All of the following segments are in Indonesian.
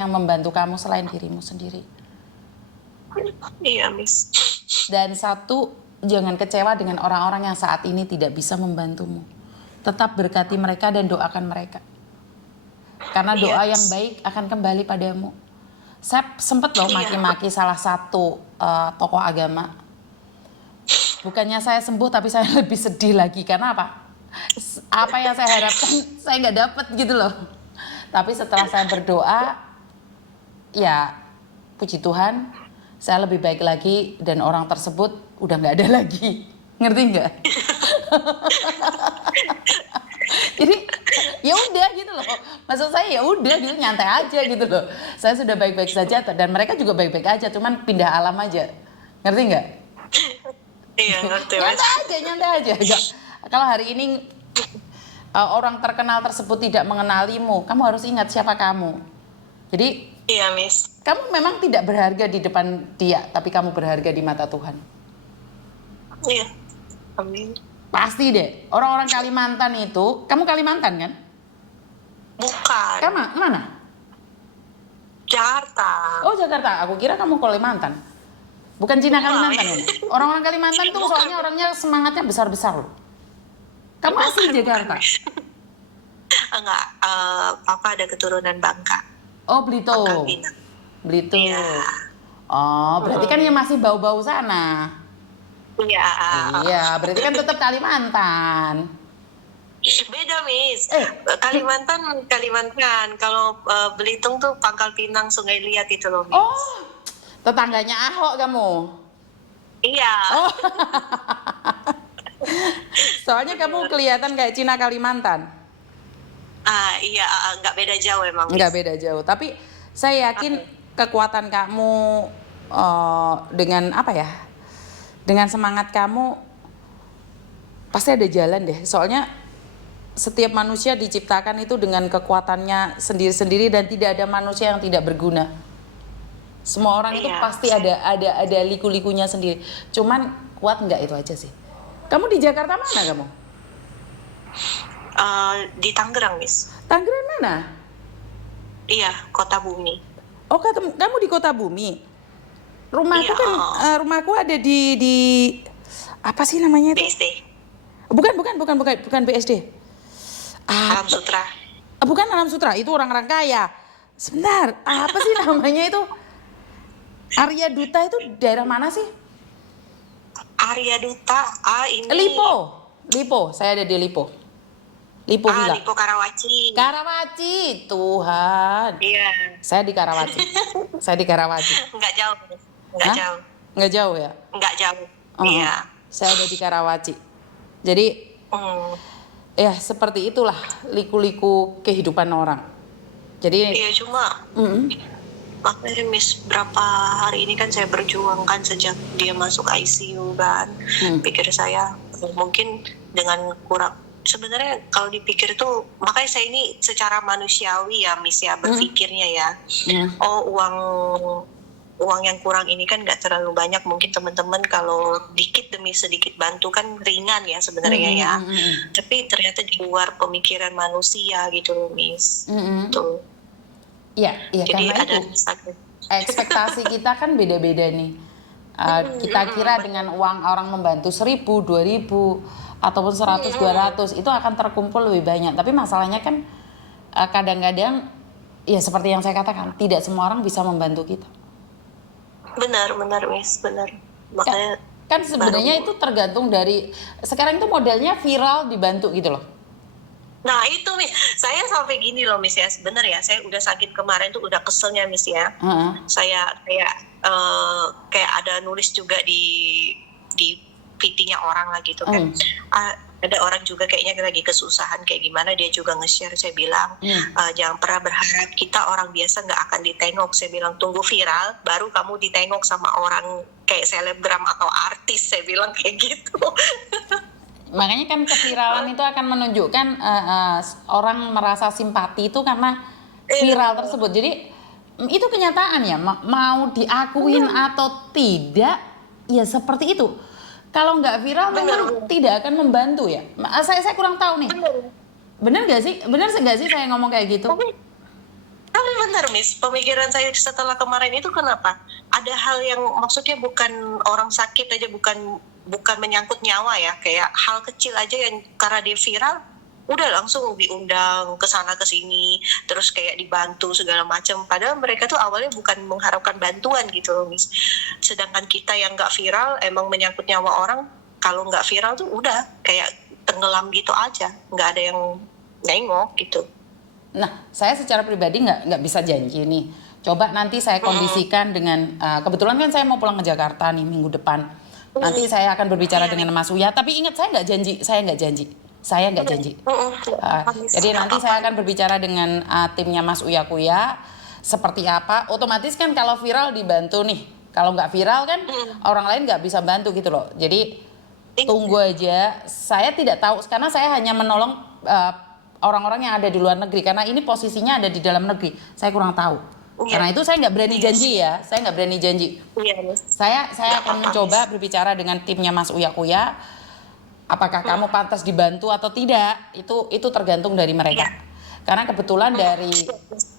yang membantu kamu selain dirimu sendiri. Iya, Miss. Dan satu, jangan kecewa dengan orang-orang yang saat ini tidak bisa membantumu. Tetap berkati mereka dan doakan mereka. Karena doa yang baik akan kembali padamu. Saya sempat loh maki-maki salah satu tokoh agama. Bukannya saya sembuh, tapi saya lebih sedih lagi. Karena apa? Apa yang saya harapkan saya nggak dapet gitu loh. Tapi setelah saya berdoa, ya puji Tuhan, saya lebih baik lagi dan orang tersebut udah nggak ada lagi. Ngerti nggak? Jadi ya udah gitu loh. Maksud saya ya udah gitu, nyantai aja gitu loh. Saya sudah baik-baik saja dan mereka juga baik-baik aja, cuman pindah alam aja. Ngerti nggak? Iya, ngerti. Nyantai aja. Kalau hari ini orang terkenal tersebut tidak mengenalimu, kamu harus ingat siapa kamu. Jadi iya, Miss. Kamu memang tidak berharga di depan dia, tapi kamu berharga di mata Tuhan. Iya. Amin. Pasti deh. Orang-orang Kalimantan itu, kamu Kalimantan kan? Bukan. Kamu mana? Jakarta. Oh, Jakarta. Aku kira kamu Kalimantan. Bukan Cina Kalimantan ini. Orang-orang Kalimantan tuh soalnya orangnya semangatnya besar-besar loh. Kamu asli Jakarta? Enggak, Papa ada keturunan Bangka. Oh, Belitung. Belitung. Iya. Oh, berarti kan ya masih bau-bau sana. Iya. Iya, berarti kan tetap Kalimantan. Beda, Miss. Kalimantan. Kalau Belitung tuh Pangkal Pinang, Sungai Liat itu loh, Miss. Oh, tetangganya Ahok kamu. Iya. Oh. Soalnya kamu kelihatan kayak Cina Kalimantan. Iya, nggak beda jauh emang. Nggak beda jauh, tapi saya yakin kekuatan kamu dengan apa ya? Dengan semangat kamu pasti ada jalan deh. Soalnya setiap manusia diciptakan itu dengan kekuatannya sendiri-sendiri dan tidak ada manusia yang tidak berguna. Semua orang itu pasti ada liku-likunya sendiri. Cuman kuat nggak itu aja sih. Kamu di Jakarta mana kamu? Di Tangerang, Miss. Tangerang mana? Iya, Kota Bumi. Oh, kamu di Kota Bumi. Rumahku kan rumahku ada di apa sih namanya itu? BSD. Bukan BSD. Alam Sutra. Bukan Alam Sutra, itu orang-orang kaya. Sebentar, apa sih namanya itu? Arya Duta itu daerah mana sih? Arya Duta, ini. Lipo, saya ada di Lipo. Lipo Villa. Lipo Karawaci. Karawaci, Tuhan. Iya. Saya di Karawaci. Nggak jauh. Nggak jauh ya? Nggak jauh. Iya. Saya ada di Karawaci. Jadi, ya seperti itulah liku-liku kehidupan orang. Jadi. Iya, cuma. Makanya Miss, berapa hari ini kan saya berjuang kan sejak dia masuk ICU kan. Pikir saya mungkin dengan kurang, sebenarnya kalau dipikir tuh, makanya saya ini secara manusiawi ya Miss ya berpikirnya ya. Oh, uang yang kurang ini kan nggak terlalu banyak, mungkin teman-teman kalau dikit demi sedikit bantu kan ringan ya sebenarnya ya. Tapi ternyata di luar pemikiran manusia gitu loh Miss. Tuh. Iya, jadi karena ada itu ekspektasi kita kan beda-beda nih. Kita kira dengan uang orang membantu 1.000, 2.000 ataupun 100, 200 itu akan terkumpul lebih banyak. Tapi masalahnya kan kadang-kadang ya seperti yang saya katakan, tidak semua orang bisa membantu kita. Benar Miss, benar. Makanya kan sebenarnya itu tergantung dari sekarang itu modelnya viral dibantu gitu loh. Nah itu Miss, saya sampai gini loh Miss ya, bener ya, saya udah sakit kemarin tuh udah keselnya Miss ya. Saya kayak ada nulis juga di PT-nya orang lah gitu kan. Ada orang juga kayaknya lagi kesusahan kayak gimana, dia juga nge-share. Saya bilang jangan pernah berharap kita orang biasa nggak akan ditengok. Saya bilang tunggu viral baru kamu ditengok sama orang kayak selebgram atau artis, saya bilang kayak gitu. Makanya kan keviralan itu akan menunjukkan orang merasa simpati itu karena viral tersebut. Jadi itu kenyataan ya, mau diakuin atau tidak ya seperti itu. Kalau nggak viral memang tidak akan membantu ya. Saya kurang tahu nih. Bener nggak sih? Bener nggak sih saya ngomong kayak gitu? Tapi benar Miss, pemikiran saya setelah kemarin itu kenapa? Ada hal yang maksudnya bukan orang sakit aja, bukan menyangkut nyawa ya, kayak hal kecil aja yang karena dia viral, udah langsung diundang ke sana ke sini, terus kayak dibantu segala macam. Padahal mereka tuh awalnya bukan mengharapkan bantuan gitu loh Miss. Sedangkan kita yang nggak viral, emang menyangkut nyawa orang, kalau nggak viral tuh udah kayak tenggelam gitu aja, nggak ada yang nengok gitu. Nah, saya secara pribadi nggak bisa janji nih. Coba nanti saya kondisikan dengan kebetulan kan saya mau pulang ke Jakarta nih minggu depan. Nanti saya akan berbicara dengan Mas Uya. Tapi ingat saya nggak janji, saya nggak janji. Jadi nanti saya akan berbicara dengan timnya Mas Uya Kuya seperti apa. Otomatis kan kalau viral dibantu nih. Kalau nggak viral kan orang lain nggak bisa bantu gitu loh. Jadi tunggu aja. Saya tidak tahu karena saya hanya menolong orang-orang yang ada di luar negeri karena ini posisinya ada di dalam negeri. Saya kurang tahu. Karena itu saya nggak berani janji ya. Saya nggak berani janji. Saya akan mencoba berbicara dengan timnya Mas Uya Kuya. Apakah kamu pantas dibantu atau tidak? Itu tergantung dari mereka. Karena kebetulan dari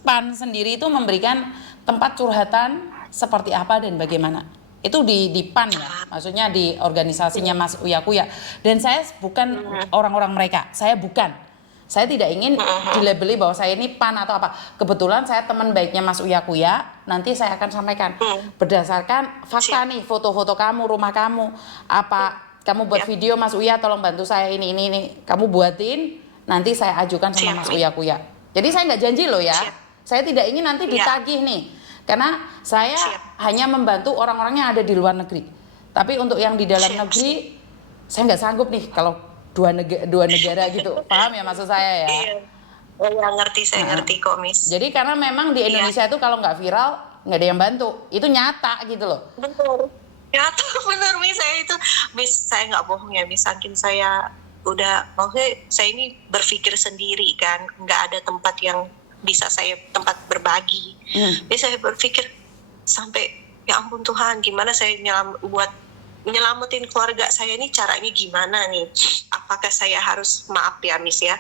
PAN sendiri itu memberikan tempat curhatan seperti apa dan bagaimana. Itu di PAN ya. Maksudnya di organisasinya Mas Uya Kuya. Dan saya bukan orang-orang mereka. Saya bukan. Saya tidak ingin dilabeli bahwa saya ini PAN atau apa. Kebetulan saya teman baiknya Mas Uya Kuya. Nanti saya akan sampaikan berdasarkan fakta nih, foto-foto kamu, rumah kamu, apa kamu buat video Mas Uya, tolong bantu saya ini. Kamu buatin, nanti saya ajukan sama Mas Uya Kuya. Jadi saya nggak janji loh ya. Saya tidak ingin nanti ditagih nih. Karena saya hanya membantu orang-orang yang ada di luar negeri. Tapi untuk yang di dalam negeri, saya nggak sanggup nih kalau dua negara gitu, paham ya maksud saya ya? Iya, ngerti, saya ngerti kok Miss. Jadi karena memang di Indonesia itu kalau nggak viral nggak ada yang bantu, itu nyata gitu loh. Betul, nyata benar Miss. Saya itu Miss, saya nggak bohong ya Miss, saking saya udah, maksudnya saya ini berpikir sendiri kan, nggak ada tempat yang bisa saya tempat berbagi. Jadi saya berpikir sampai ya ampun Tuhan, gimana saya nyelamatin keluarga saya ini, caranya gimana nih? Apakah saya harus, maaf ya Miss ya,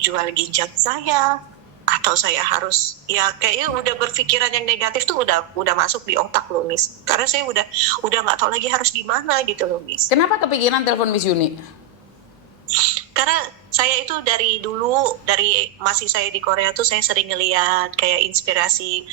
jual ginjal saya, atau saya harus, ya kayaknya udah berpikiran yang negatif tuh udah masuk di otak loh Miss. Karena saya udah nggak tahu lagi harus gimana gitu loh Miss. Kenapa kepikiran telepon Miss Yuni? Karena saya itu dari dulu, dari masih saya di Korea tuh saya sering ngeliat kayak inspirasi.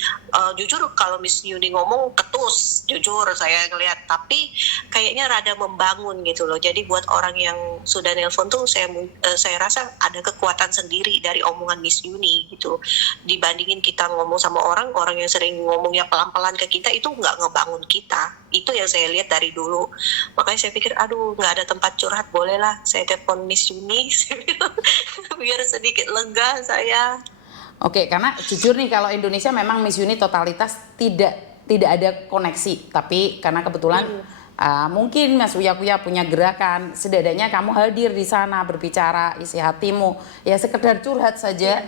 Jujur kalau Miss Yuni ngomong ketus, jujur saya ngeliat, tapi kayaknya rada membangun gitu loh. Jadi buat orang yang sudah nelpon tuh saya rasa ada kekuatan sendiri dari omongan Miss Yuni gitu. Dibandingin kita ngomong sama orang yang sering ngomongnya pelan-pelan ke kita, itu nggak ngebangun kita. Itu yang saya lihat dari dulu. Makanya saya pikir, aduh nggak ada tempat curhat, bolehlah saya telepon Miss Yuni biar sedikit lega saya. Oke, karena jujur nih kalau Indonesia memang Miss Yuni totalitas tidak ada koneksi, tapi karena kebetulan mungkin Mas Uya Kuya punya gerakan, setidaknya kamu hadir di sana berbicara isi hatimu, ya sekedar curhat saja.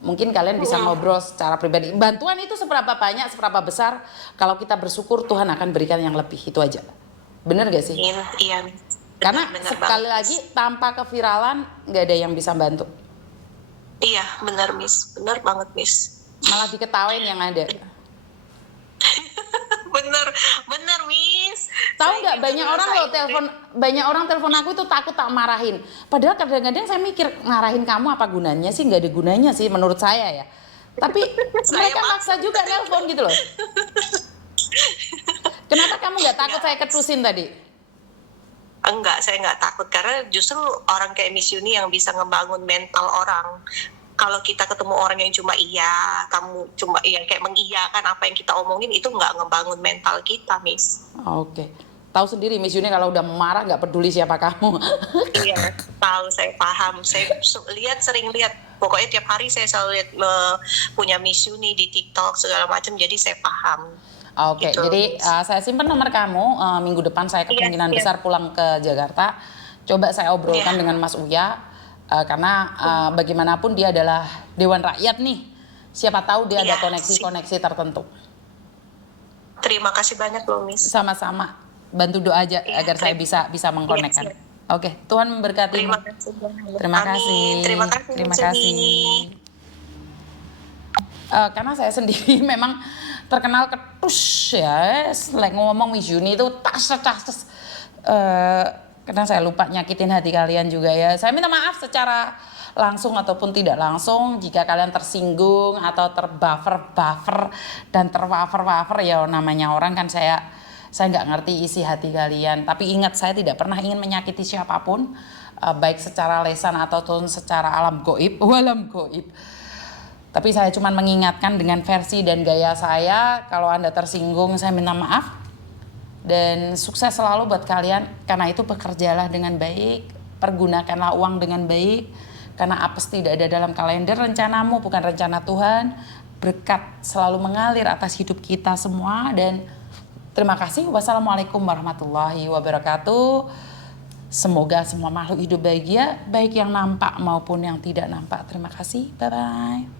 Mungkin kalian bisa ngobrol secara pribadi. Bantuan itu seberapa banyak, seberapa besar, kalau kita bersyukur Tuhan akan berikan yang lebih, itu aja. Bener gak sih? Iya. Karena sekali lagi tanpa keviralan nggak ada yang bisa bantu. Iya, benar Miss, benar banget Miss. Malah diketawain yang ada. bener Miss. Tahu nggak, banyak orang telepon aku itu takut tak marahin. Padahal kadang-kadang saya mikir, marahin kamu apa gunanya sih? Nggak ada gunanya sih menurut saya ya. Tapi mereka maksa juga nelpon gitu loh. Kenapa kamu nggak takut saya ketusin tadi? Enggak, saya nggak takut, karena justru orang kayak Miss Yuni yang bisa ngebangun mental orang. Kalau kita ketemu orang yang cuma kamu cuma yang kayak mengiyakan apa yang kita omongin, itu nggak ngebangun mental kita, Miss. Oke. Tahu sendiri Miss Yuni kalau udah marah nggak peduli siapa kamu. Iya, tahu, saya paham. Saya sering lihat. Pokoknya tiap hari saya selalu lihat punya Miss Yuni di TikTok segala macam, jadi saya paham. Oke, gitu. Jadi saya simpan nomor kamu. Minggu depan saya kemungkinan besar pulang ke Jakarta. Coba saya obrolkan dengan Mas Uya, karena bagaimanapun dia adalah Dewan Rakyat nih. Siapa tahu dia ada koneksi tertentu. Terima kasih banyak loh Miss. Sama-sama. Bantu doa aja agar saya bisa mengkonekkan. Oke, Tuhan memberkati. Terima kasih. Terima kasih. Terima kasih. Terima kasih. Karena saya sendiri memang terkenal ketus ya, like ngomong Miss Yuni itu tas. Karena saya lupa nyakitin hati kalian juga ya. Saya minta maaf secara langsung ataupun tidak langsung jika kalian tersinggung atau terbuffer dan terwafer ya, namanya orang kan saya nggak ngerti isi hati kalian. Tapi ingat, saya tidak pernah ingin menyakiti siapapun, baik secara lesan ataupun secara alam goib. Tapi saya cuma mengingatkan dengan versi dan gaya saya. Kalau Anda tersinggung, saya minta maaf. Dan sukses selalu buat kalian. Karena itu bekerjalah dengan baik. Pergunakanlah uang dengan baik. Karena apes tidak ada dalam kalender rencanamu, bukan rencana Tuhan. Berkat selalu mengalir atas hidup kita semua. Dan terima kasih. Wassalamualaikum warahmatullahi wabarakatuh. Semoga semua makhluk hidup bahagia, baik yang nampak maupun yang tidak nampak. Terima kasih. Bye-bye.